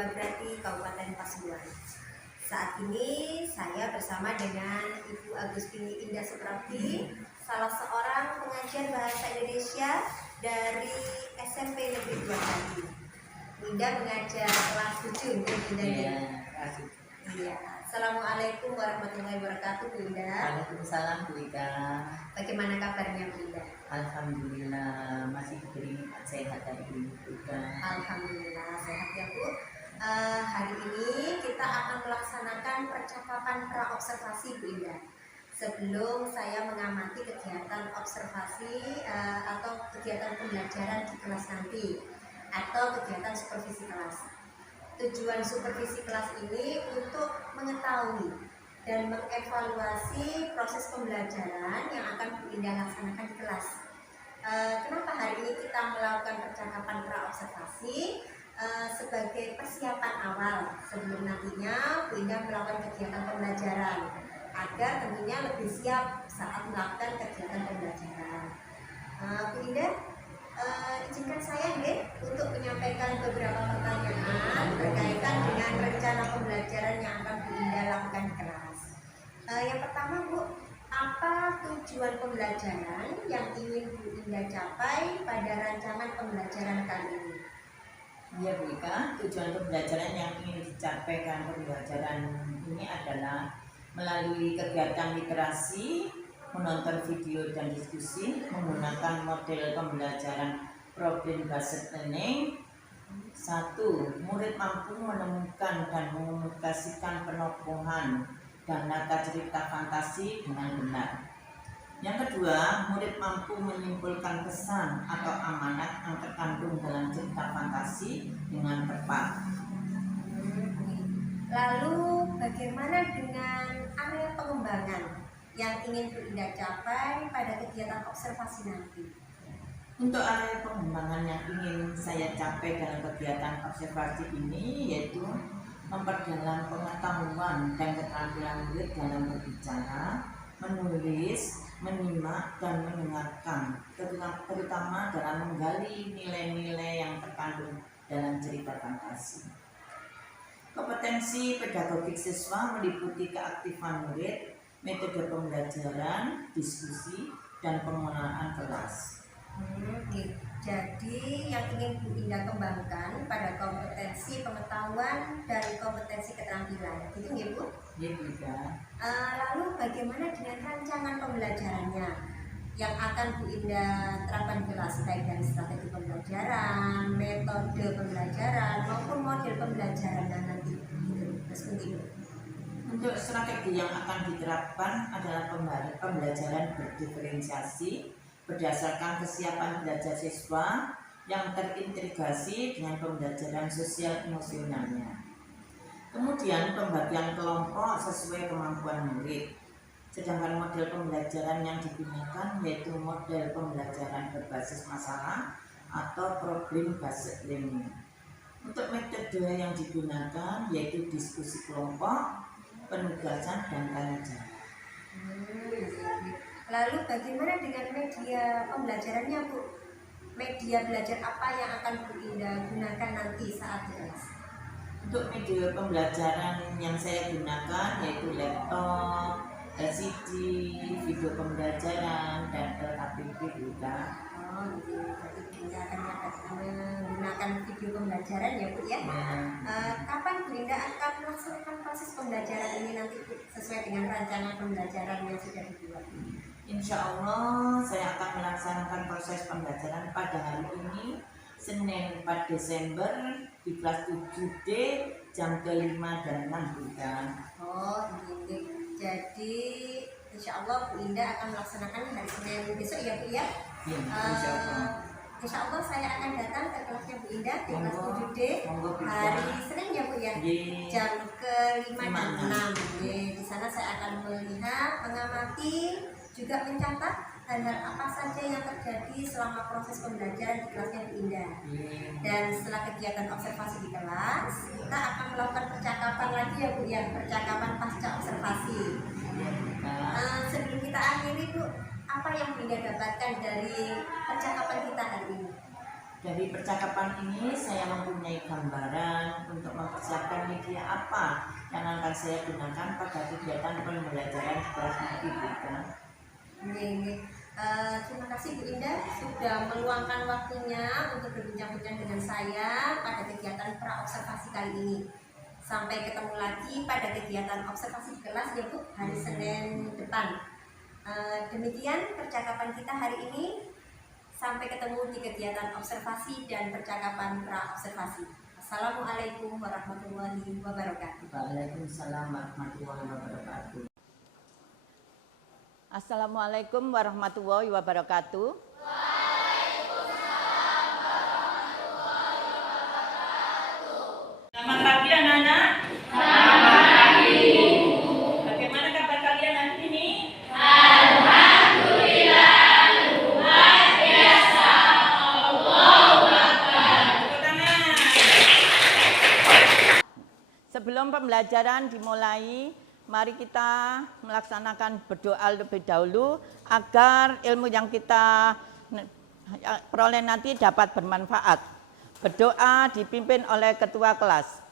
Dewa Grati, Kabupaten Pasuruan. Saat ini saya bersama dengan Ibu Agustini Indah Suprapti, salah seorang pengajar bahasa Indonesia dari SMP Negeri 2 Grati. Indah mengajar kelas 7, Bu Indah. Iya. Assalamualaikum warahmatullahi wabarakatuh, Bu Indah. Waalaikumsalam, Bu Ika. Bagaimana kabarnya, Bu Indah? Alhamdulillah masih diberi nikmat sehat dari Bu Ika. Alhamdulillah sehat ya, Bu. Hari ini kita akan melaksanakan percakapan pra-observasi, Bu Indah. Sebelum saya mengamati kegiatan observasi atau kegiatan pembelajaran di kelas nanti atau kegiatan supervisi kelas. Tujuan supervisi kelas ini untuk mengetahui dan mengevaluasi proses pembelajaran yang akan Bu Indah laksanakan di kelas. Kenapa hari ini kita melakukan percakapan pra-observasi? Sebagai persiapan awal sebelum nantinya Bu Indah melakukan kegiatan pembelajaran agar tentunya lebih siap saat melakukan kegiatan pembelajaran. Bu Indah, izinkan saya untuk menyampaikan beberapa pertanyaan berkaitan dengan rencana pembelajaran yang akan Bu Indah lakukan di kelas. Yang pertama, Bu, apa tujuan pembelajaran yang ingin Bu Indah capai pada rancangan pembelajaran kali ini? Ya, Bu Ika, tujuan pembelajaran yang ingin dicapai dalam pembelajaran ini adalah melalui kegiatan literasi, menonton video dan diskusi, menggunakan model pembelajaran problem based learning. 1. Murid mampu menemukan dan mengomunikasikan penokohan dan latar cerita fantasi dengan benar. Yang kedua, murid mampu menyimpulkan pesan atau amanat yang terkandung dalam cerita fantasi dengan tepat. Lalu bagaimana dengan area pengembangan yang ingin Bu Indah capai pada kegiatan observasi nanti? Untuk area pengembangan yang ingin saya capai dalam kegiatan observasi ini yaitu memperdalam pengetahuan dan keterampilan murid dalam berbicara, menulis, menyimak dan mendengarkan, terutama dalam menggali nilai-nilai yang terkandung dalam cerita fantasi. Kompetensi pedagogik siswa meliputi keaktifan murid, metode pembelajaran, diskusi, dan pengelolaan kelas. Jadi yang ingin Bu Indah kembangkan pada kompetensi pengetahuan dan kompetensi keterampilan, gitu ya, Bu? Ya, Bu Ika. Lalu bagaimana dengan rancangan pembelajarannya yang akan Bu Indah terapkan di kelas, baik dari strategi pembelajaran, metode pembelajaran maupun model pembelajaran dan nanti gitu. Untuk strategi yang akan diterapkan adalah pembelajaran berdiferensiasi berdasarkan kesiapan belajar siswa yang terintegrasi dengan pembelajaran sosial emosionalnya. Kemudian pembagian kelompok sesuai kemampuan murid. Sedangkan model pembelajaran yang digunakan yaitu model pembelajaran berbasis masalah atau problem based learning. Untuk metode yang digunakan yaitu diskusi kelompok, penugasan dan tanya jawab. Lalu bagaimana dengan media pembelajarannya, Bu? Media belajar apa yang akan Bu Indah gunakan nanti saat kelas? Untuk media pembelajaran yang saya gunakan yaitu laptop, LCD, video pembelajaran, dan LKPP juga. Jadi Indah akan menggunakan video pembelajaran ya, Bu ya? Kapan Bu Indah akan melaksanakan proses pembelajaran ini nanti, Bu, sesuai dengan rancangan pembelajaran yang sudah dibuat? Insya Allah saya akan melaksanakan proses pembelajaran pada hari ini Senin 4 Desember di kelas 7D jam ke-5 dan 6 juga. Ini. Jadi insya Allah Bu Indah akan melaksanakan hari Senin besok ya, Bu ya? Ya, insya Allah. Insya Allah saya akan datang ke kelasnya Bu Indah di kelas 7D hari Senin ya, Bu ya? Jam ke-5 dan 6. Di sana saya akan melihat, mengamati, juga mencatat hal-hal apa saja yang terjadi selama proses pembelajaran di kelasnya Bu Indah. Dan setelah kegiatan observasi di kelas, kita akan melakukan percakapan lagi ya, Bu ya, percakapan pasca observasi. Sebelum kita akhiri, Bu, apa yang Bu Indah dapatkan dari percakapan kita hari ini? Dari percakapan ini saya mempunyai gambaran untuk media apa yang akan saya gunakan pada kegiatan pembelajaran di kelas nanti, Bu Ida? Terima kasih Bu Indah sudah meluangkan waktunya untuk berbincang-bincang dengan saya pada kegiatan praobservasi kali ini. Sampai ketemu lagi pada kegiatan observasi di kelas ya Bu, hari Senin depan. Demikian percakapan kita hari ini. Sampai ketemu di kegiatan observasi dan percakapan praobservasi. Assalamualaikum warahmatullahi wabarakatuh. Waalaikumsalam warahmatullahi wabarakatuh. Assalamualaikum warahmatullahi wabarakatuh. Selamat pagi anak-anak. Selamat pagi. Bagaimana kabar kalian hari ini? Alhamdulillah luar biasa. Allahu Akbar. Tepuk tangan. Sebelum pembelajaran dimulai, mari kita melaksanakan berdoa lebih dahulu agar ilmu yang kita peroleh nanti dapat bermanfaat. Berdoa dipimpin oleh ketua kelas.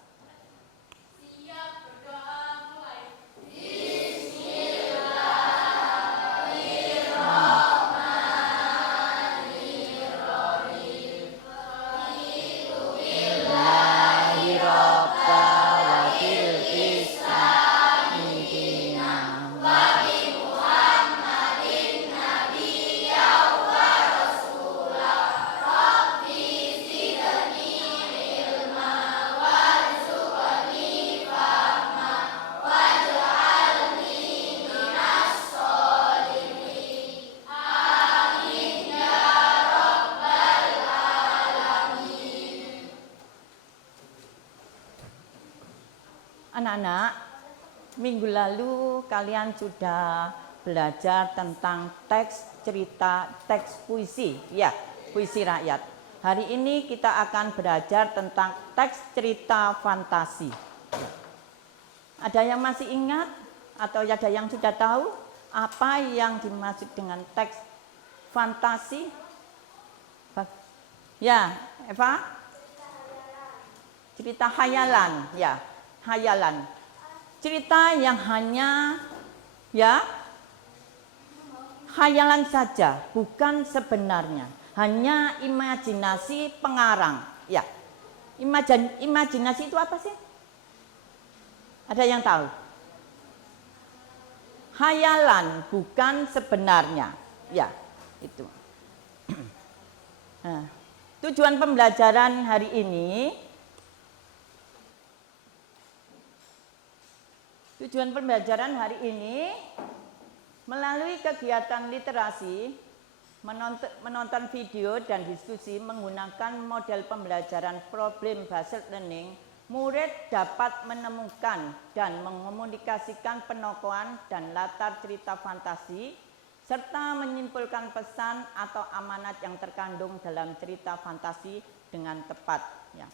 Anak-anak, minggu lalu kalian sudah belajar tentang teks cerita, teks puisi, ya, puisi rakyat. Hari ini kita akan belajar tentang teks cerita fantasi. Ada yang masih ingat atau ada yang sudah tahu apa yang dimaksud dengan teks fantasi? Ya, Eva? Cerita khayalan, ya. Hayalan, cerita yang hanya ya khayalan saja, bukan sebenarnya, hanya imajinasi pengarang. Ya, imajinasi itu apa sih? Ada yang tahu? Khayalan, bukan sebenarnya. Ya, itu. Nah, tujuan pembelajaran hari ini. Tujuan pembelajaran hari ini melalui kegiatan literasi, menonton video dan diskusi menggunakan model pembelajaran problem based learning, murid dapat menemukan dan mengomunikasikan penokohan dan latar cerita fantasi serta menyimpulkan pesan atau amanat yang terkandung dalam cerita fantasi dengan tepat. Ya.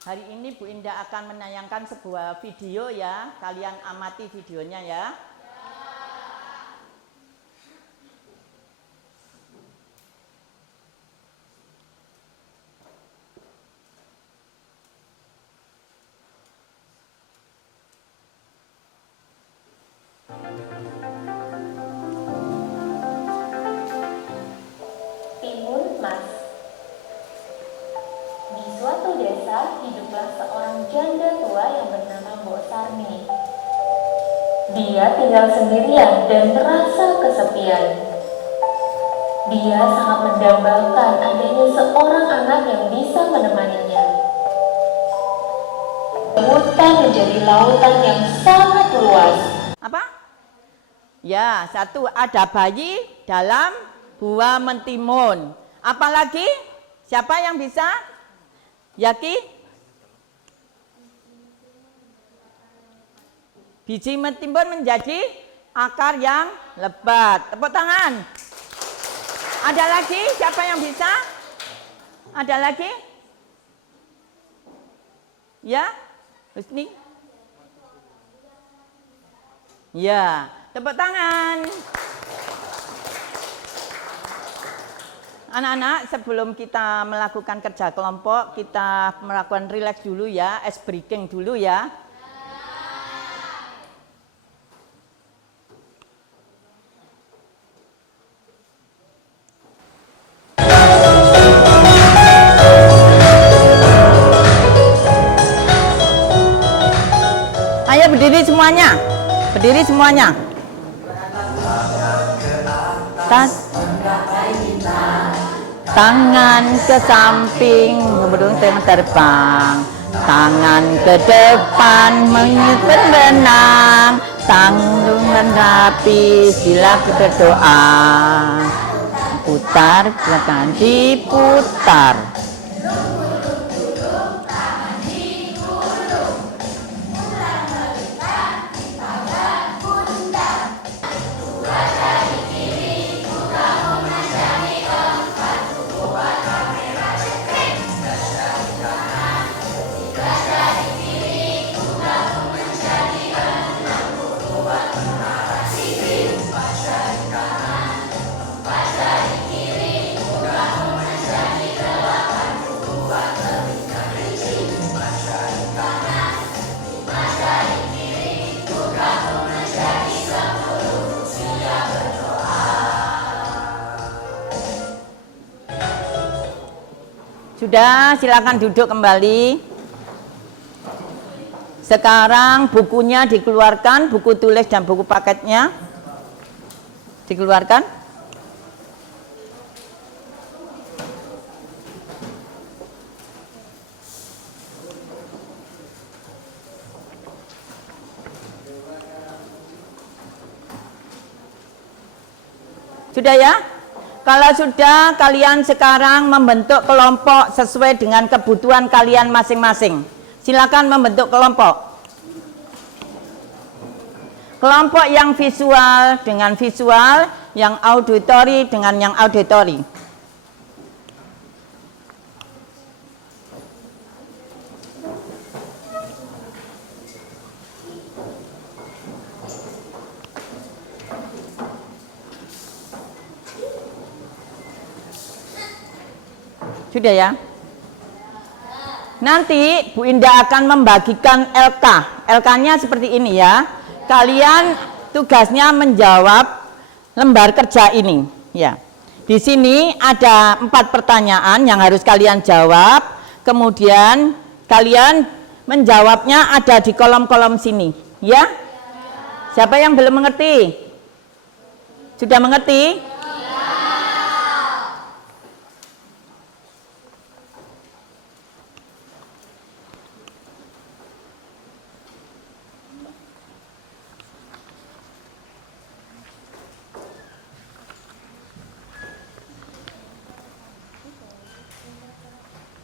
Hari ini Bu Indah akan menayangkan sebuah video ya, kalian amati videonya ya. Timun Mas. Di suatu desa hiduplah seorang janda tua yang bernama Mbok Sarmi. Dia tinggal sendirian dan merasa kesepian. Dia sangat mendambakan adanya seorang anak yang bisa menemaninya. Hutan menjadi lautan yang sangat luas. Apa? Ya, satu, ada bayi dalam gua mentimun. Apalagi? Siapa yang bisa? Yaki? Biji mentimun menjadi akar yang lebat. Tepuk tangan. Ada lagi? Siapa yang bisa? Ada lagi? Ya? Husni? Ya, tepuk tangan. Anak-anak, sebelum kita melakukan kerja kelompok, kita melakukan relax dulu ya, ice breaking dulu ya. Ayo berdiri semuanya. Berdiri semuanya. Tangan ke samping, burung terbang. Tangan ke depan, berenang. Tangan rapi, sila berdoa. Putar, belakang diputar. Sudah, silakan duduk kembali. Sekarang bukunya dikeluarkan, buku tulis dan buku paketnya dikeluarkan. Sudah ya? Kalau sudah, kalian sekarang membentuk kelompok sesuai dengan kebutuhan kalian masing-masing. Silakan membentuk kelompok. Kelompok yang visual dengan visual, yang auditori dengan yang auditori. Sudah ya? Nanti Bu Indah akan membagikan LK. LK-nya seperti ini ya. Kalian tugasnya menjawab lembar kerja ini. Ya. Di sini ada 4 pertanyaan yang harus kalian jawab. Kemudian kalian menjawabnya ada di kolom-kolom sini. Ya? Siapa yang belum mengerti? Sudah mengerti?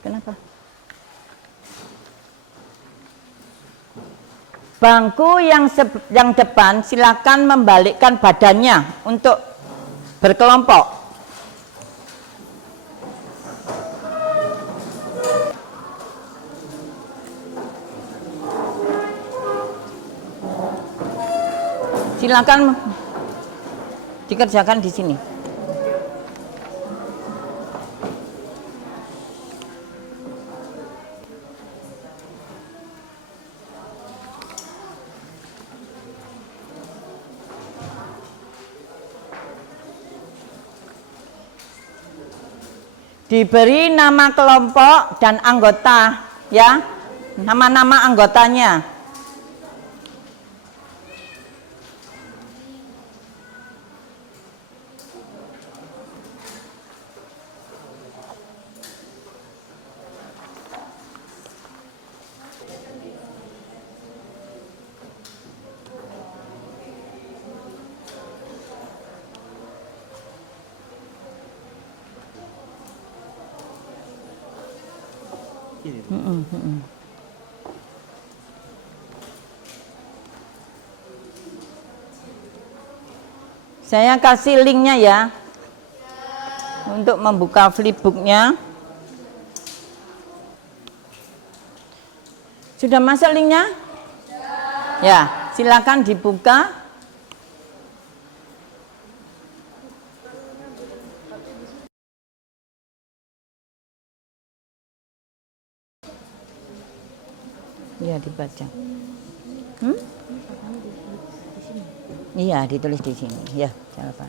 Kenapa? Bangku yang depan silakan membalikkan badannya untuk berkelompok. Silakan dikerjakan di sini. Diberi nama kelompok dan anggota ya, nama-nama anggotanya. Saya kasih linknya ya untuk membuka flipbooknya. Sudah masuk linknya? Ya, silakan dibuka. Iya dibaca. Iya ditulis di sini. Ya jawaban.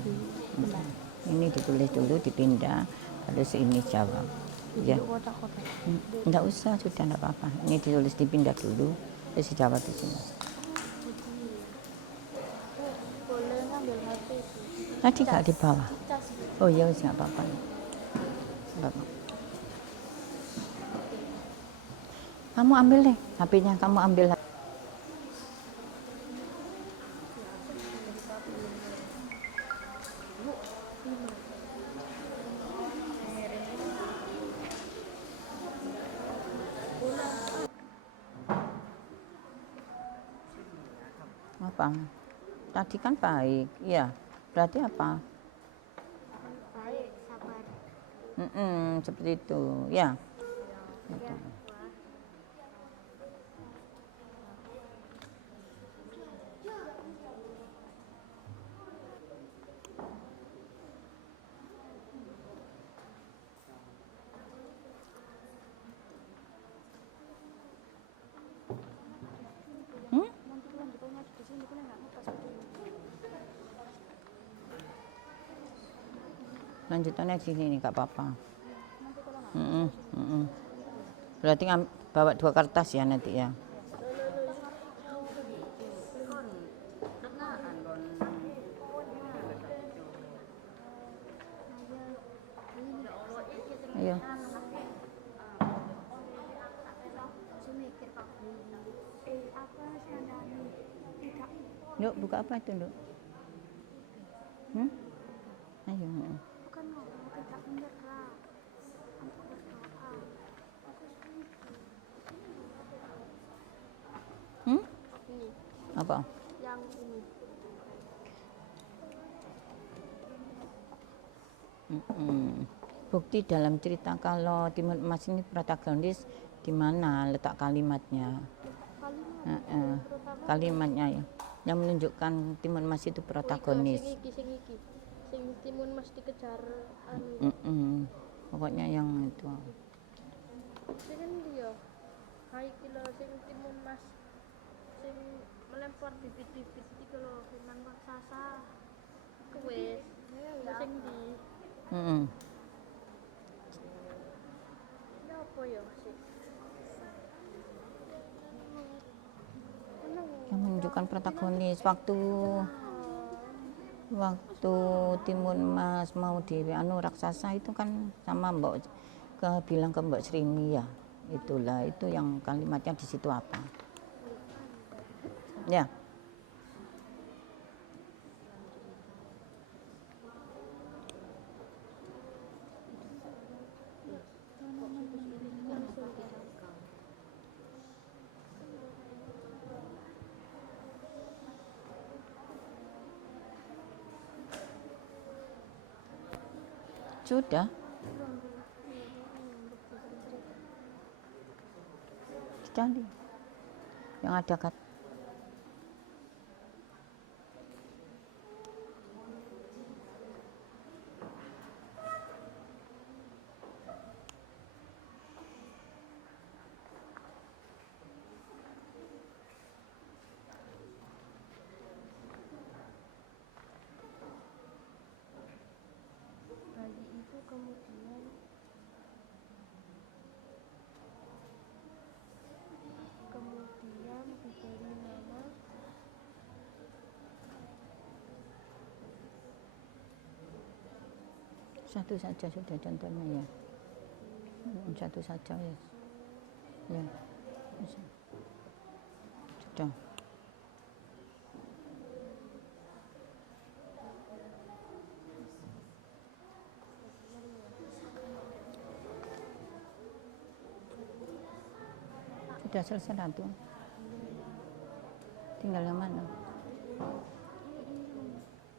Ini ditulis dulu, dipindah, terus ini jawab. Ya. Enggak usah, sudah enggak apa-apa. Ini ditulis dipindah dulu, terus dijawab di sini. Boleh ngambil HP itu. Tadi nggak di bawah. Cas. Oh ya wis nggak apa-apa. Bapak. Kamu ambil deh, HP-nya kamu ambil. Apa? Tadi kan baik, iya. Berarti apa? Baik, sabar. Seperti itu, ya. Gitu. Nanti kelanjutannya di sini kan enggak ngepas gitu. Lanjutannya di sini nggak apa-apa. Nanti kalau enggak Berarti bawa 2 kertas ya nanti ya. Ayo. mikir Pak apa sih Anda tidak Nduk, buka apa itu, Nduk? Ayo. bukan mau tidak menyerah untuk berdoa. Ini Apa? yang ini Bukti dalam cerita kalau Timun Emas ini protagonis di mana letak kalimatnya? kalimat Kalimatnya ya, yang menunjukkan Timun Emas itu protagonis. sing iki sing Timun Mas dikejar anu Pokoknya yang itu. sing endi ya hai kilo sing Timun Mas sing melempar bibit-bibit iki lho memang raksasa kuwes sing di Mm-mm. ini apa ya sih Yang menunjukkan protagonis waktu Timun Mas mau di anu raksasa itu kan sama Mbok bilang ke Mbok Srini ya. Itulah itu yang kalimatnya di situ apa? Ya. Sudah. Sekali. Yang ada kata bayi itu kemudian diberi nama satu saja sudah contohnya ya. Satu saja ya. Ya. Sudah. Sudah selesai satu. Tinggal yang mana?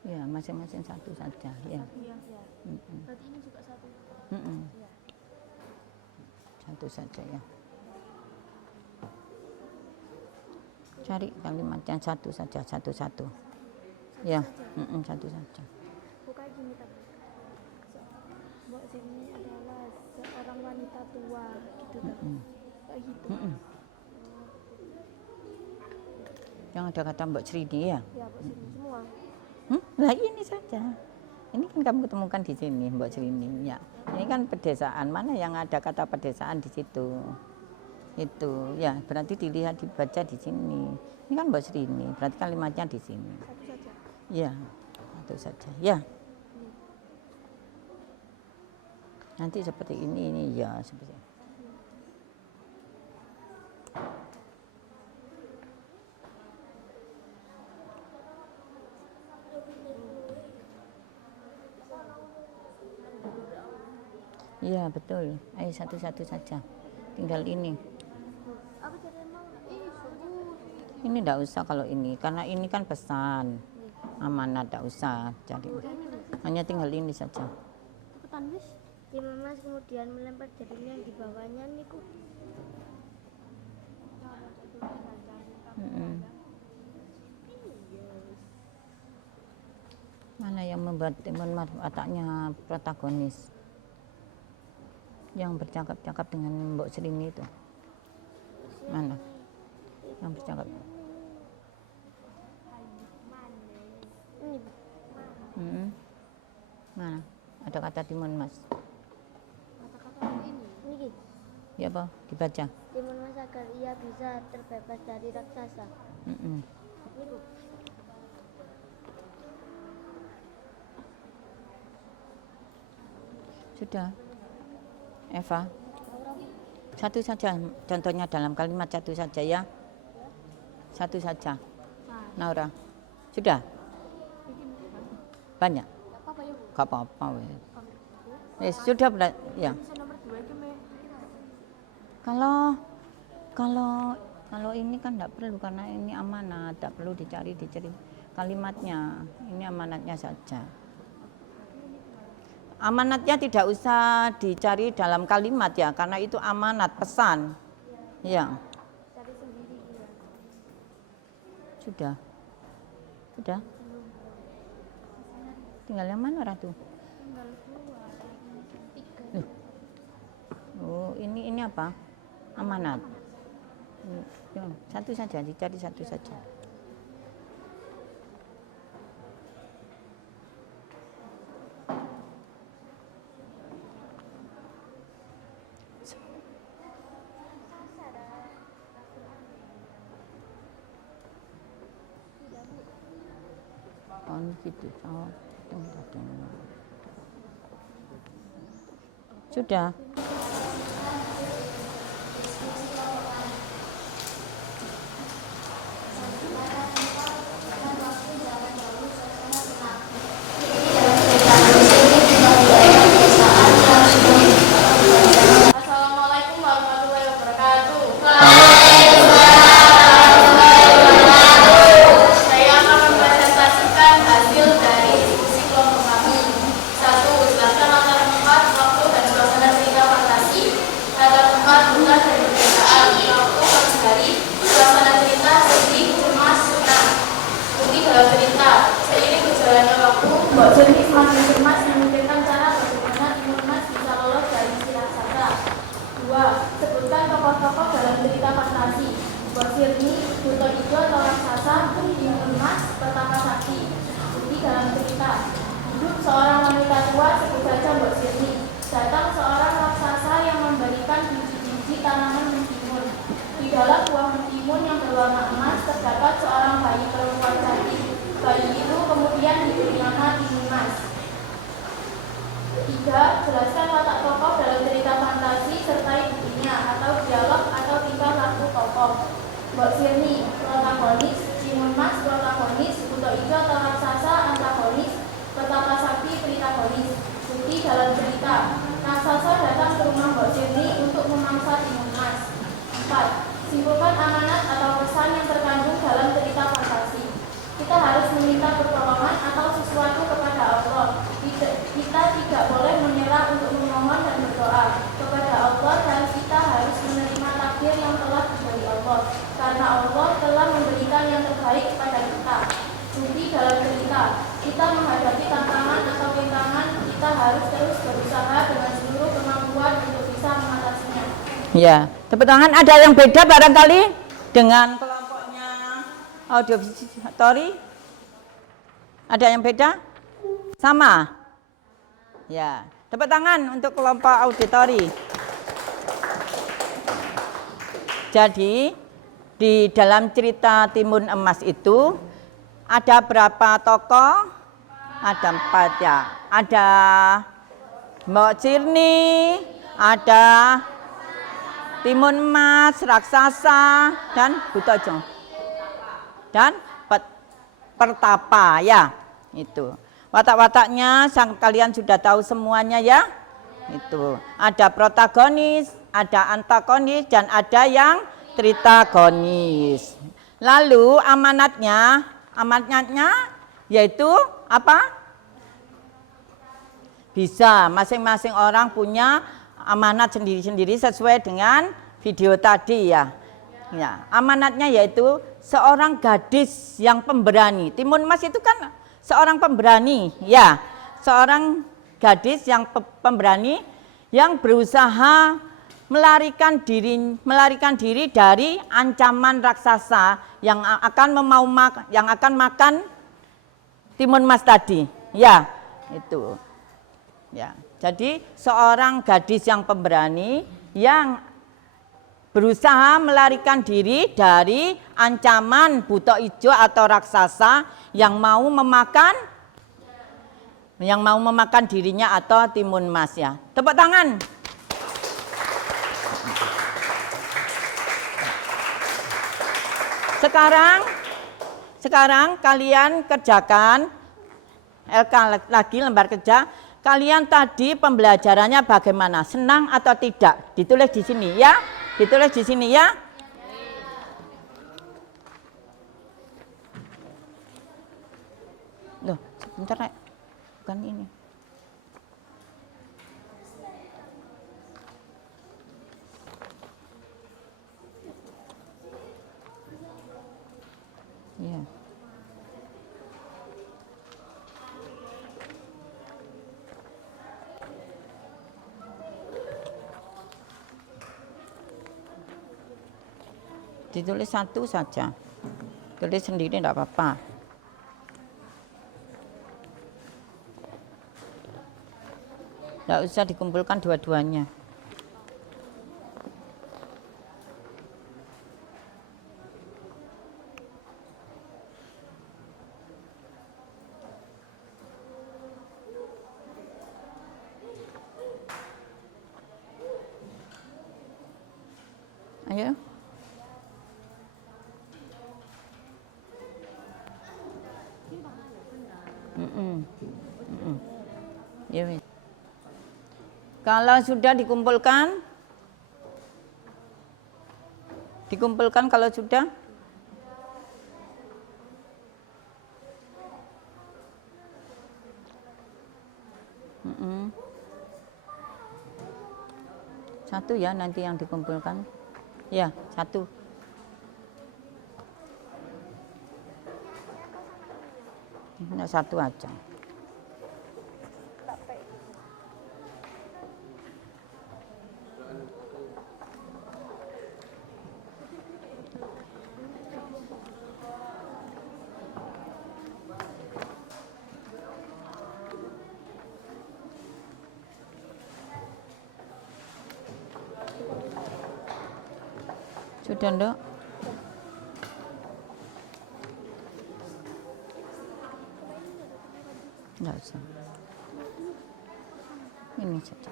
Ya, masing-masing satu saja ya. ya berarti ini juga satu ya Satu saja ya. Cari kalimat yang satu saja, satu-satu. Ya, satu saja. bukan gini tapi Mbak Sini adalah seorang wanita tua gitu kan kayak gitu Yang ada kata Mbak Srini ya? Ya, Mbak Srini semua. Lah ini saja. Ini kan kamu ketemukan di sini Mbak Srini ya. Ini kan pedesaan, mana yang ada kata pedesaan di situ? Itu ya berarti dilihat dibaca di sini. Ini kan Mbak Srini, berarti kalimatnya di sini. Satu saja. Ya, satu saja. Ya. Nanti seperti ini ya seperti ini. Iya betul. Ayo satu-satu saja. Tinggal ini. Apa cara mau? Subuh. Ini enggak usah kalau ini, karena ini kan pesan. Amanat enggak usah cari. Hanya tinggal ini saja. Cepetan wis. Timon Mas kemudian melempar jarinya yang di bawahnya niku. Mana yang membuat Timon Mas wataknya protagonis? Yang bercakap-cakap dengan Mbok Srini itu. Mana? Yang bercakap. Ini Mana? Ada kata Timon Mas. kata-kata ini. Niki. Ya apa? Dibaca. Timon Mas agar ia bisa terbebas dari raksasa. Niku. Sudah. Eva. Satu saja, contohnya dalam kalimat satu saja ya. Satu saja. Naura. Sudah? Banyak? Apa ya? Gak apa-apa. Sudah ya. Nomor 2 itu Kalau ini kan tidak perlu karena ini amanat, tidak perlu dicari kalimatnya. Ini amanatnya saja. Amanatnya tidak usah dicari dalam kalimat ya, karena itu amanat pesan. Ya. cari sendiri dia. Sudah. Tinggal yang mana Ratu? Tinggal 2, 3. Oh, ini apa? Amanat. Satu saja, dicari satu saja. Oh, gitu. Oh, sudah. Assalamualaikum warahmatullahi wabarakatuh. Saya akan mempresentasikan hasil dari diskusi kelompok kami. 1. Jelaskan latar tempat, waktu, dan suasana cerita fantasi. Latar tempat bukan dari pemberitaan. Waktu hari, suasana cerita sedih, cemas, senang. Bukti dalam cerita. Seiring berjalannya waktu, Mbok Srini semakin cemas memikirkan cara bagaimana Timon Mas bisa lolos dari si raksasa. 2. Sebutkan tokoh-tokoh dalam cerita fantasi. Mbok Srini, Buto Ijo atau raksasa, Timon Mas, Petaka Sakti. Bukti dalam cerita. Hidup seorang wanita tua, sebut saja Mbok Srini. Datang seorang raksasa yang memberikan biji-biji tanaman mentimun. Di dalam buah mentimun yang berwarna emas terdapat seorang bayi perempuan cantik. Bayi itu kemudian diberi nama Timon Mas. 3. Jelaskan watak tokoh dalam cerita fantasi sertai buktinya atau dialog atau tingkah laku tokoh. Mbok Srini, protagonis. Timon Mas, protagonis. Buto Ijo atau raksasa, antagonis. Petaka Sakti, protagonis. Bukti dalam cerita. Raksasa datang ke rumah Mbok Srini untuk memangsa Timon Mas. 4. Simpulkan amanat atau pesan yang terkandung dalam cerita fantasi. Kita harus meminta pertolongan atau sesuatu kepada Allah. Kita tidak boleh menyerah untuk memohon dan berdoa kepada Allah, dan kita harus menerima takdir yang telah diberi Allah, karena Allah telah memberikan yang terbaik kepada kita. Bukti dalam cerita. Kita menghadapi tantangan atau rintangan, kita harus terus berusaha dengan seluruh kemampuan untuk bisa mengatasinya. Ya, tepuk tangan. Ada yang beda barangkali dengan kelompoknya Audiovisual ada yang beda? Sama? Ya, tepuk tangan untuk kelompok auditori. Jadi, di dalam cerita Timun Emas itu ada berapa tokoh? Ada 4 ya. Ada Mbok Cirni, ada Timun Emas, raksasa, dan Butojo. Dan Pertapa ya. Itu. Watak-wataknya kalian sudah tahu semuanya ya. Itu. Ada protagonis, ada antagonis, dan ada yang tritagonis. Lalu amanatnya yaitu apa? Bisa masing-masing orang punya amanat sendiri-sendiri sesuai dengan video tadi ya. Ya, amanatnya yaitu seorang gadis yang pemberani. Timun Emas itu kan seorang pemberani, ya. Seorang gadis yang pemberani yang berusaha melarikan diri dari ancaman raksasa yang akan makan Timun Emas tadi. Ya, itu. Ya. Jadi seorang gadis yang pemberani yang berusaha melarikan diri dari ancaman buto ijo atau raksasa yang mau memakan dirinya atau Timun Emas ya. Tepuk tangan. Sekarang kalian kerjakan LK lagi lembar kerja. Kalian tadi pembelajarannya bagaimana? Senang atau tidak? Ditulis di sini ya. Ditulis di sini ya. Loh, sebentar Rek. Bukan ini. Iya. Ditulis satu saja. Tulis sendiri tidak apa-apa. Tidak usah dikumpulkan dua-duanya. Ayo. Ya, kalau sudah dikumpulkan kalau sudah satu ya nanti yang dikumpulkan ya satu. Nah, satu aja. Sudah enggak? Enggak usah. Ini saja.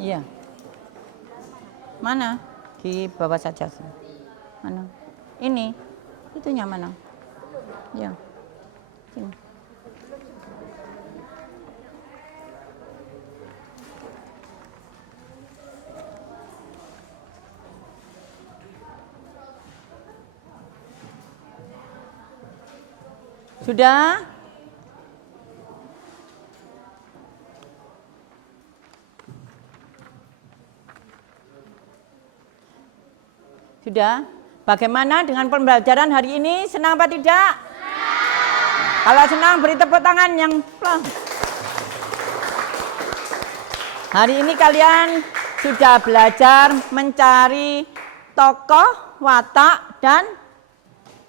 Iya. Mana? Di bawah saja. Mana? Ini. Itunya mana? Ya. Sini. Sudah? Sudah? Bagaimana dengan pembelajaran hari ini? Senang apa tidak? Kalau senang beri tepuk tangan yang pelan. Hari ini kalian sudah belajar mencari tokoh, watak, dan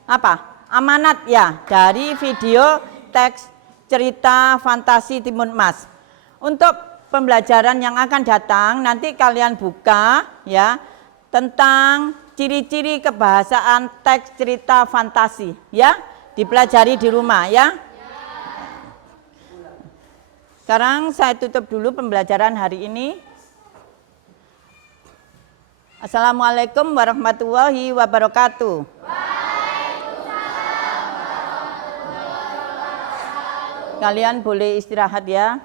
apa? Amanat ya, dari video teks cerita fantasi Timun Emas. Untuk pembelajaran yang akan datang nanti kalian buka ya tentang ciri-ciri kebahasaan teks cerita fantasi ya, dipelajari di rumah ya. Sekarang saya tutup dulu pembelajaran hari ini. Assalamualaikum warahmatullahi wabarakatuh. Kalian boleh istirahat ya.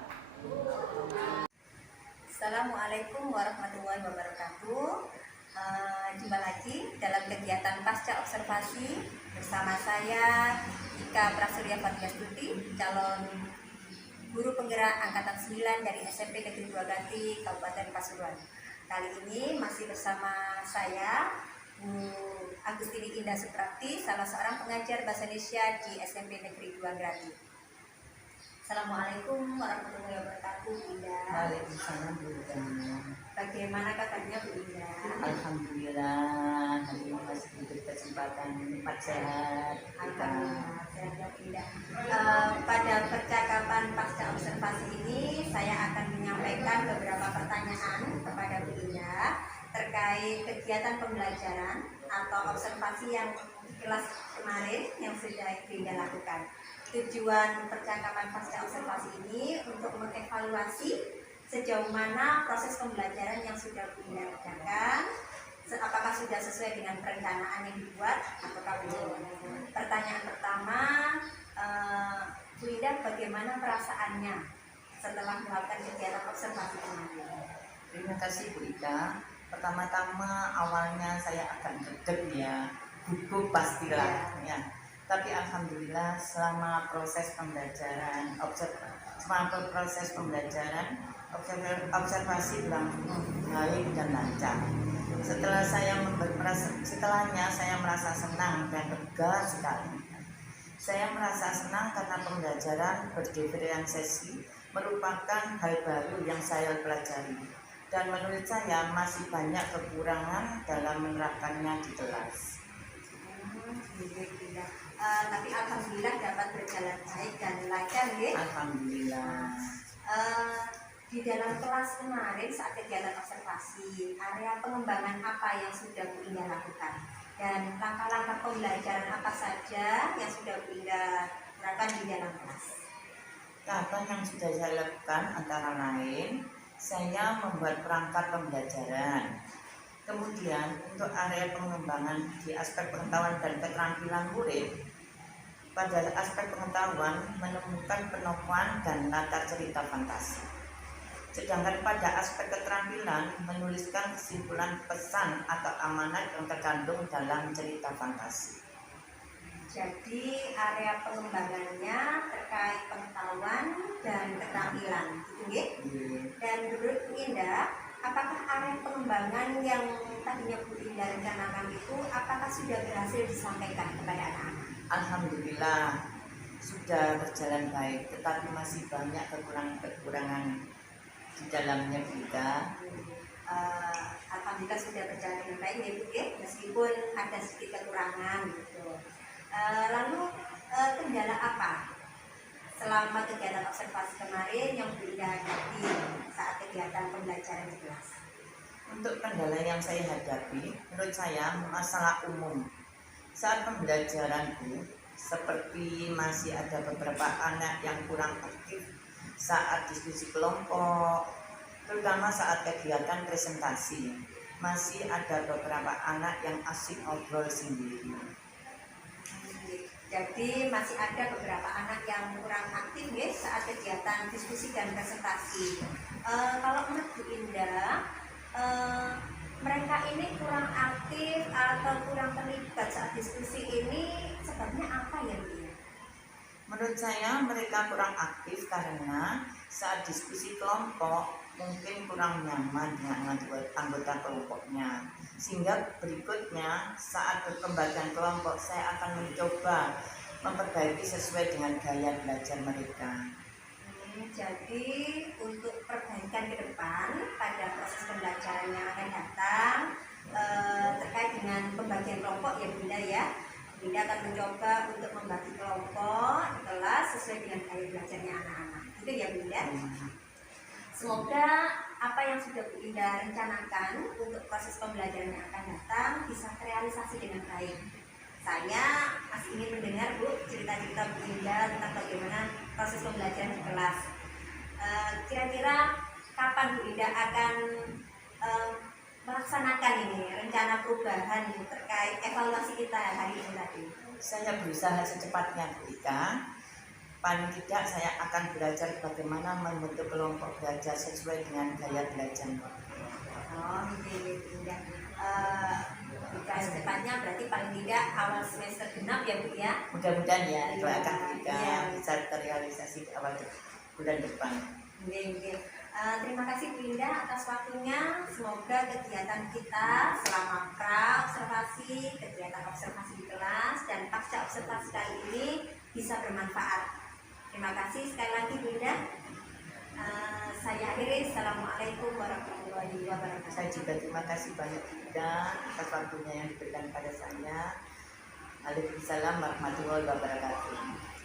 Assalamualaikum warahmatullahi wabarakatuh. Jumpa lagi dalam kegiatan pasca observasi bersama saya Ika Prasurya Fatiastuti, calon guru penggerak angkatan 9 dari SMP Negeri 2 Ganti, Kabupaten Pasuruan. Kali ini masih bersama saya Bu Agustini Indah Suprapti, salah seorang pengajar bahasa Indonesia di SMP Negeri 2 Ganti. Assalamualaikum warahmatullahi wabarakatuh, Bu Indah. Waalaikumsalam Bu Indah. Bagaimana kabarnya Bu Indah? Alhamdulillah, hari ini masih diberi kesempatan sehat. Alhamdulillah, sehat ya Bu Indah. Pada percakapan pasca observasi ini, saya akan menyampaikan beberapa pertanyaan kepada Bu Indah terkait kegiatan pembelajaran atau observasi yang di kelas kemarin yang sudah Bu Indah lakukan. Tujuan percakapan pasca observasi ini untuk mengevaluasi sejauh mana proses pembelajaran yang sudah Bu Indah kerjakan, apakah sudah sesuai dengan perencanaan yang dibuat ataukah belum. Pertanyaan pertama, Bu Indah, bagaimana perasaannya setelah melakukan kegiatan observasi kemarin? Terima kasih Bu Ida. Pertama-tama awalnya saya akan deg ya, gugup pastilah ya. Tapi alhamdulillah selama proses pembelajaran, observasi berlangsung baik dan lancar. Setelahnya saya merasa senang dan lega sekali. Saya merasa senang karena pembelajaran berdiferensiasi merupakan hal baru yang saya pelajari. Dan menurut saya masih banyak kekurangan dalam menerapkannya di kelas. Tapi alhamdulillah dapat berjalan baik dan lancar ya. Alhamdulillah. Di dalam kelas kemarin saat kegiatan observasi, area pengembangan apa yang sudah Bu Indah lakukan? Dan langkah-langkah pembelajaran apa saja yang sudah Bu Indah lakukan di dalam kelas? Tahapan yang sudah saya lakukan antara lain, saya membuat perangkat pembelajaran. Kemudian untuk area pengembangan di aspek pengetahuan dan keterampilan murid, pada aspek pengetahuan menemukan penokohan dan latar cerita fantasi. Sedangkan pada aspek keterampilan menuliskan kesimpulan pesan atau amanat yang terkandung dalam cerita fantasi. Jadi area pengembangannya terkait pengetahuan dan keterampilan, gitu ya? Dan menurut Bu Indah, apakah area pengembangan yang tadinya Bu Indah rencanakan itu, apakah sudah berhasil disampaikan kepada anak-anak? Alhamdulillah sudah berjalan baik, tetapi masih banyak kekurangan di dalamnya kita. Alhamdulillah sudah berjalan dengan baik ya Bu ya, meskipun ada sedikit kekurangan gitu. Lalu kendala apa selama kegiatan observasi kemarin yang Bu Indah hadapi saat kegiatan pembelajaran di kelas? Untuk kendala yang saya hadapi, menurut saya masalah umum. Saat pembelajaranku, seperti masih ada beberapa anak yang kurang aktif saat diskusi kelompok, terutama saat kegiatan presentasi. Masih ada beberapa anak yang asik ngobrol sendiri. Jadi masih ada beberapa anak yang kurang aktif ya saat kegiatan diskusi dan presentasi. Kalau menurut Bu Indah, mereka ini kurang aktif atau kurang terlibat saat diskusi ini sebabnya apa ya Bu Indah? Menurut saya mereka kurang aktif karena saat diskusi kelompok mungkin kurang nyaman dengan anggota kelompoknya, sehingga berikutnya saat pembagian kelompok saya akan mencoba memperbaiki sesuai dengan gaya belajar mereka. Jadi untuk perbaikan ke depan pada proses pembelajaran yang akan datang terkait dengan pembagian kelompok ya Bunda ya, Bunda akan mencoba untuk membagi kelompok di kelas sesuai dengan gaya belajarnya anak-anak. Itu ya Bunda. Semoga apa yang sudah Bu Indah rencanakan untuk proses pembelajaran yang akan datang bisa terrealisasi dengan baik. Saya masih ingin mendengar Bu cerita-cerita Bu Indah tentang bagaimana proses pembelajaran di kelas. Kira-kira kapan Bu Indah akan melaksanakan ini rencana perubahan terkait evaluasi kita hari ini tadi? Saya berusaha secepatnya Bu Ika. Paling tidak saya akan belajar bagaimana membentuk kelompok belajar sesuai dengan gaya belajar. Oh, gitu Indah. Jika secepatnya berarti paling tidak awal semester genap ya Bu ya. Mudah-mudahan ya doakan Bu Ika Iya. bisa terrealisasi di awal bulan depan. Oke. Terima kasih Bu Indah atas waktunya. Semoga kegiatan kita selama pra observasi, kegiatan observasi di kelas dan pasca observasi kali ini bisa bermanfaat. Terima kasih sekali lagi Bu Indah. Saya akhiri. Assalamualaikum warahmatullahi wabarakatuh. Saya juga terima kasih banyak juga atas waktunya yang diberikan pada saya. Waalaikumsalam warahmatullahi wabarakatuh.